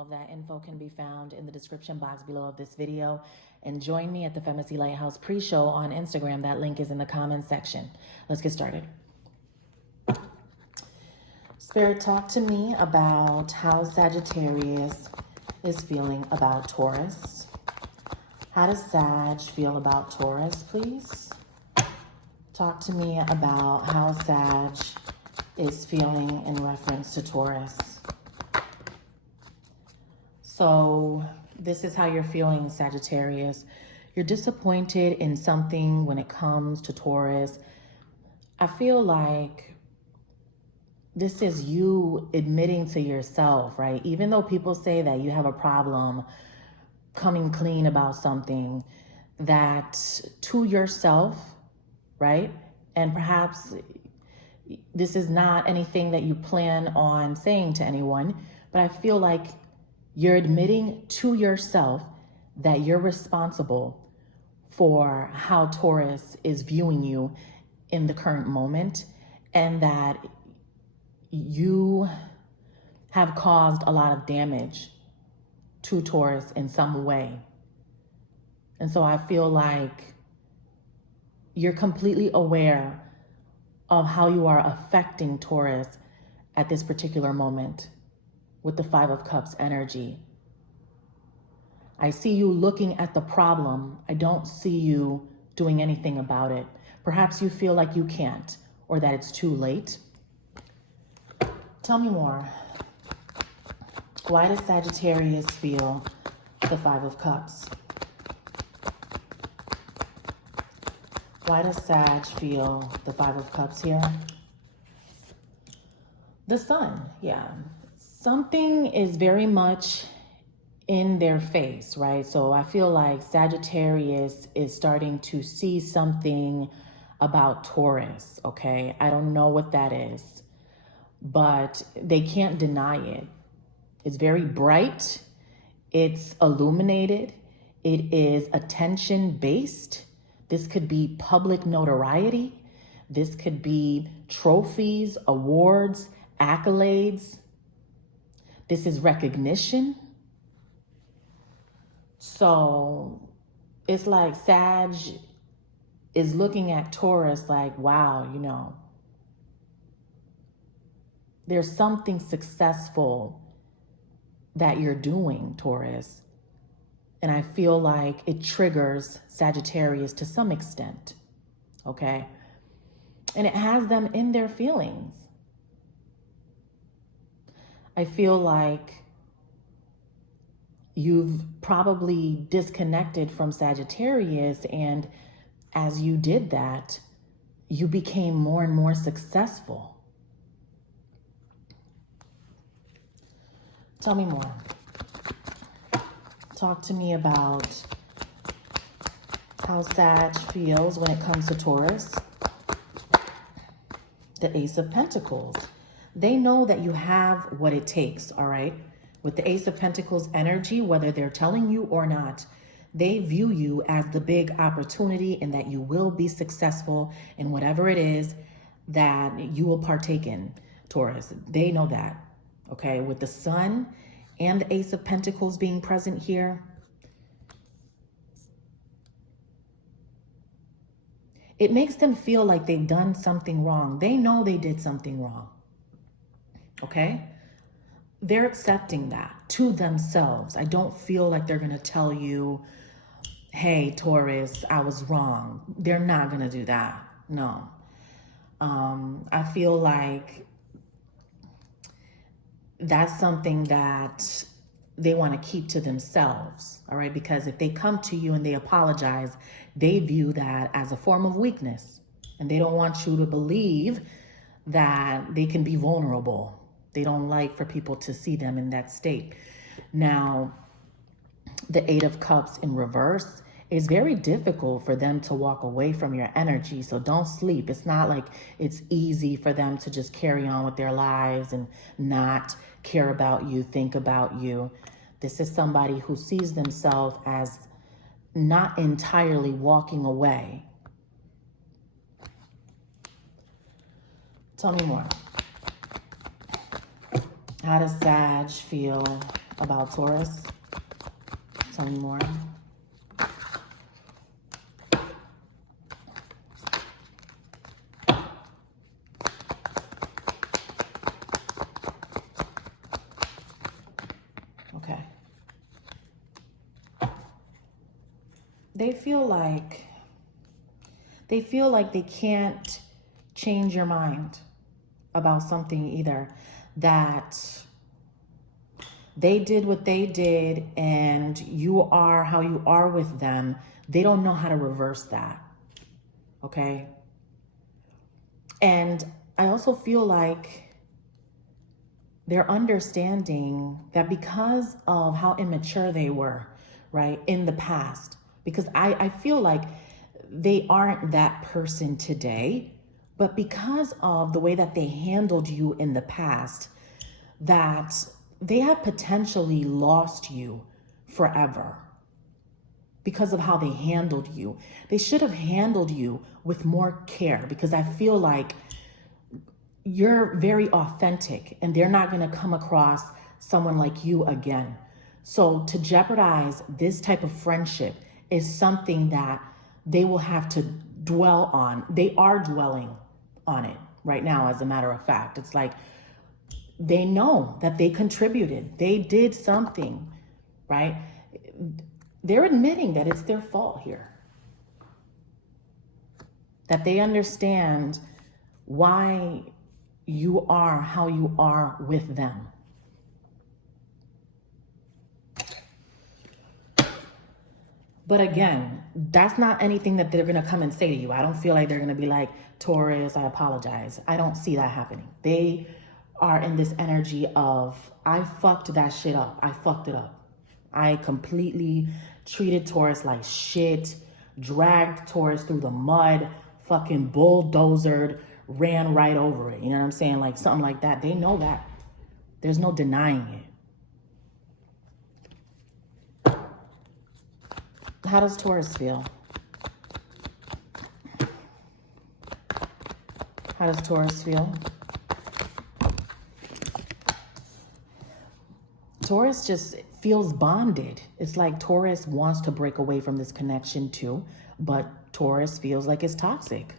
All of that info can be found in the description box below of this video. And join me at the FemacyLightHouse pre-show on Instagram. That link is in the comments section. Let's get started. Spirit, talk to me about how Sagittarius is feeling about Taurus. How does Sag feel about Taurus, please? Talk to me about how Sag is feeling in reference to Taurus. So this is how you're feeling, Sagittarius. You're disappointed in something when it comes to Taurus. I feel like this is you admitting to yourself, right? Even though people say that you have a problem coming clean about something, that to yourself, right? And perhaps this is not anything that you plan on saying to anyone, but I feel like you're admitting to yourself that you're responsible for how Taurus is viewing you in the current moment, and that you have caused a lot of damage to Taurus in some way. And so I feel like you're completely aware of how you are affecting Taurus at this particular moment with the Five of Cups energy. I see you looking at the problem. I don't see you doing anything about it. Perhaps you feel like you can't, or that it's too late. Tell me more. Why does Sagittarius feel the Five of Cups? Why does Sag feel the Five of Cups here? The Sun, yeah. Something is very much in their face, right? So I feel like Sagittarius is starting to see something about Taurus, okay? I don't know what that is, but they can't deny it. It's very bright. It's illuminated. It is attention-based. This could be public notoriety. This could be trophies, awards, accolades. This is recognition. So it's like Sag is looking at Taurus like, wow, you know, there's something successful that you're doing, Taurus. And I feel like it triggers Sagittarius to some extent, okay? And it has them in their feelings. I feel like you've probably disconnected from Sagittarius, and as you did that, you became more and more successful. Tell me more. Talk to me about how Sag feels when it comes to Taurus. The Ace of Pentacles. They know that you have what it takes, all right? With the Ace of Pentacles energy, whether they're telling you or not, they view you as the big opportunity and that you will be successful in whatever it is that you will partake in, Taurus. They know that, okay? With the Sun and the Ace of Pentacles being present here, it makes them feel like they've done something wrong. They know they did something wrong, okay? They're accepting that to themselves. I don't feel like they're going to tell you, hey, Taurus, I was wrong. They're not going to do that. No. I feel like that's something that they want to keep to themselves, all right? Because if they come to you and they apologize, they view that as a form of weakness. And they don't want you to believe that they can be vulnerable. They don't like for people to see them in that state. Now, the Eight of Cups in reverse, it's very difficult for them to walk away from your energy. So don't sleep. It's not like it's easy for them to just carry on with their lives and not care about you, think about you. This is somebody who sees themselves as not entirely walking away. Tell me more. How does Sag feel about Taurus? Tell me more. Okay. They feel like they can't change your mind about something either. That they did what they did and you are how you are with them. They don't know how to reverse that. Okay? And I also feel like they're understanding that because of how immature they were, right, in the past, because I feel like they aren't that person today, but because of the way that they handled you in the past, that they have potentially lost you forever because of how they handled you. They should have handled you with more care, because I feel like you're very authentic and they're not going to come across someone like you again. So to jeopardize this type of friendship is something that they will have to dwell on. They are dwelling on it right now, as a matter of fact. It's like they know that they contributed. They did something, right? They're admitting that it's their fault here. That they understand why you are how you are with them. But again, that's not anything that they're going to come and say to you. I don't feel like they're going to be like, Taurus, I apologize. I don't see that happening. They are in this energy of, I fucked that shit up. I fucked it up. I completely treated Taurus like shit, dragged Taurus through the mud, fucking bulldozered, ran right over it. You know what I'm saying? Like something like that. They know that. There's no denying it. How does Taurus feel? How does Taurus feel? Taurus just feels bonded. It's like Taurus wants to break away from this connection too, but Taurus feels like it's toxic.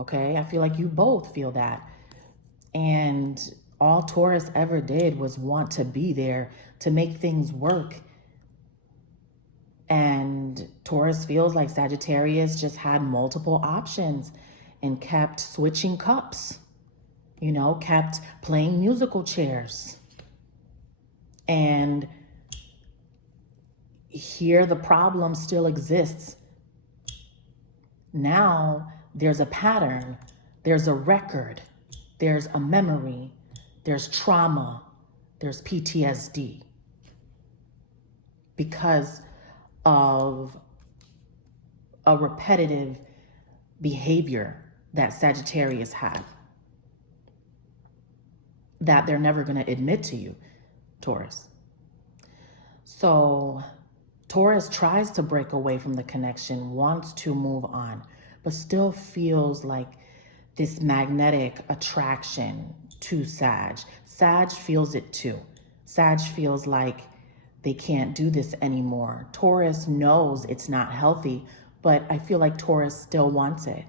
Okay, I feel like you both feel that. And all Taurus ever did was want to be there to make things work. And Taurus feels like Sagittarius just had multiple options and kept switching cups, you know, kept playing musical chairs. And here the problem still exists. Now there's a pattern, there's a record, there's a memory, there's trauma, there's PTSD. Because of a repetitive behavior that Sagittarius had that they're never going to admit to you, Taurus. So Taurus tries to break away from the connection, wants to move on, but still feels like this magnetic attraction to Sag. Sag feels it too. Sag feels like they can't do this anymore. Taurus knows it's not healthy, but I feel like Taurus still wants it.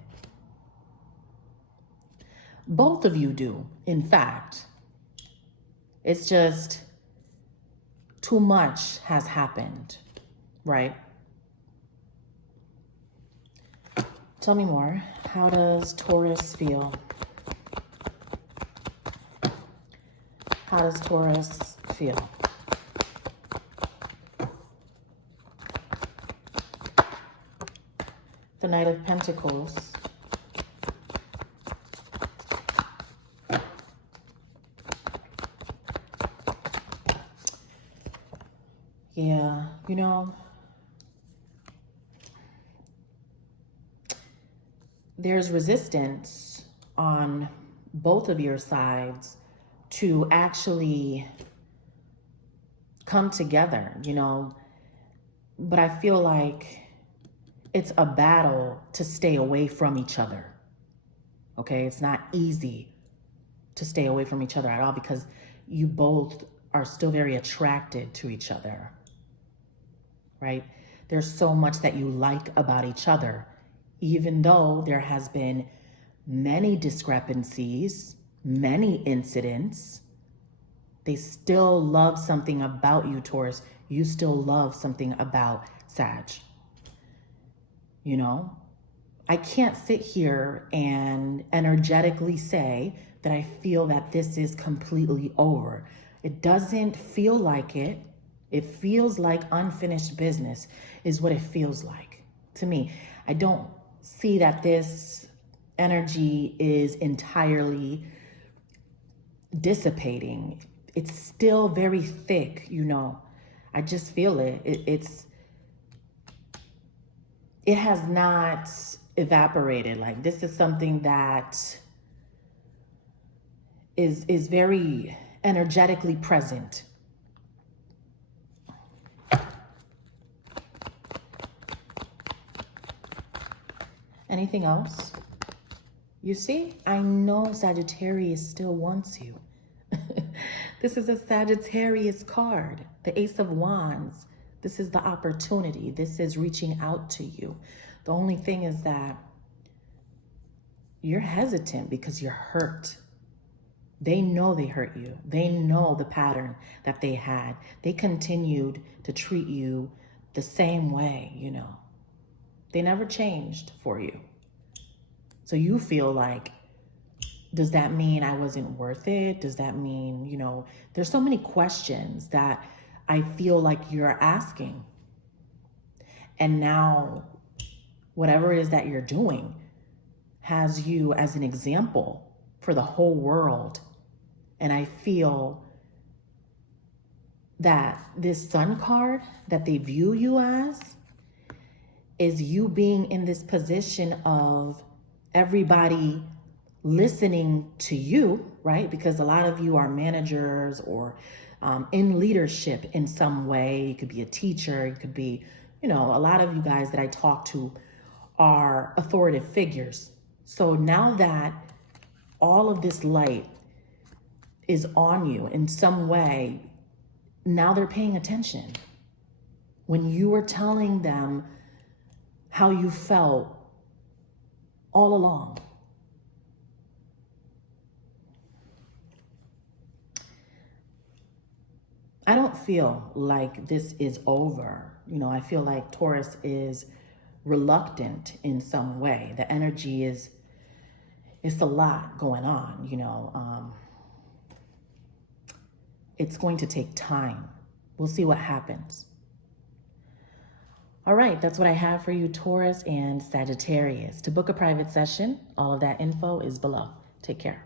Both of you do, in fact. It's just too much has happened, right? Tell me more. How does Taurus feel? How does Taurus feel? The Knight of Pentacles. Yeah, you know, there's resistance on both of your sides to actually come together, you know, but I feel like it's a battle to stay away from each other. Okay, it's not easy to stay away from each other at all because you both are still very attracted to each other, right? There's so much that you like about each other, even though there has been many discrepancies, many incidents. They still love something about you, Taurus. You still love something about Sag. You know, I can't sit here and energetically say that I feel that this is completely over. It doesn't feel like it. It feels like unfinished business is what it feels like to me. I don't see that this energy is entirely dissipating. It's still very thick, you know. I just feel it. It has not evaporated. Like, this is something that is very energetically present. Anything else? You see, I know Sagittarius still wants you. This is a Sagittarius card, the Ace of Wands. This is the opportunity. This is reaching out to you. The only thing is that you're hesitant because you're hurt. They know they hurt you. They know the pattern that they had. They continued to treat you the same way, you know. They never changed for you. So you feel like, does that mean I wasn't worth it? Does that mean, you know, there's so many questions that I feel like you're asking. And now, whatever it is that you're doing has you as an example for the whole world. And I feel that this Sun card that they view you as is you being in this position of everybody listening to you, right? Because a lot of you are managers or in leadership in some way. You could be a teacher, you could be, you know, a lot of you guys that I talk to are authoritative figures. So now that all of this light is on you in some way, now they're paying attention. When you were telling them how you felt all along. I don't feel like this is over. You know, I feel like Taurus is reluctant in some way. The energy it's a lot going on, you know. It's going to take time. We'll see what happens. All right, that's what I have for you, Taurus and Sagittarius. To book a private session, all of that info is below. Take care.